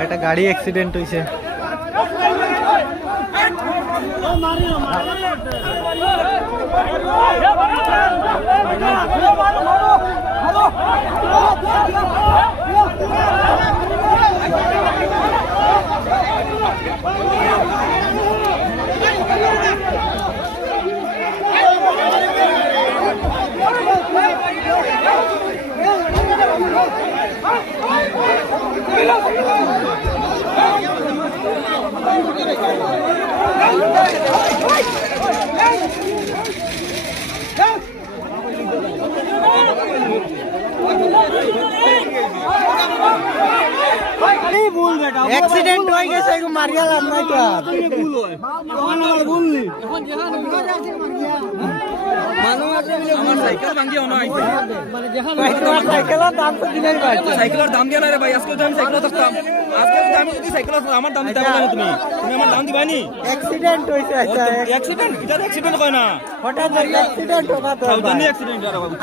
একটা গাড়ি অ্যাক্সিডেন্ট হয়েছে। एक्सीडेंट हो गया से मारिया लाम ना क्या भूल होय আমার ভুল নি এখন যেখানে মানো আছে বলে আমার সাইকেল ভাঙিয়া না আইছে মানে যেখানে সাইকেলের দাম তো দিলাই ভাই সাইকেলের দাম দিয়া না রে ভাই আজকে তো আমি সাইকেল থাকতাম আজকে যদি আমি যদি সাইকেল আমার দাম দিবা না তুমি তুমি আমার দাম দিবা নি অ্যাক্সিডেন্ট হইছে আচ্ছা অ্যাক্সিডেন্ট এটা অ্যাক্সিডেন্ট কয় না হঠাৎ অ্যাক্সিডেন্ট হবা তো সাউদানি অ্যাক্সিডেন্ট আর বাবু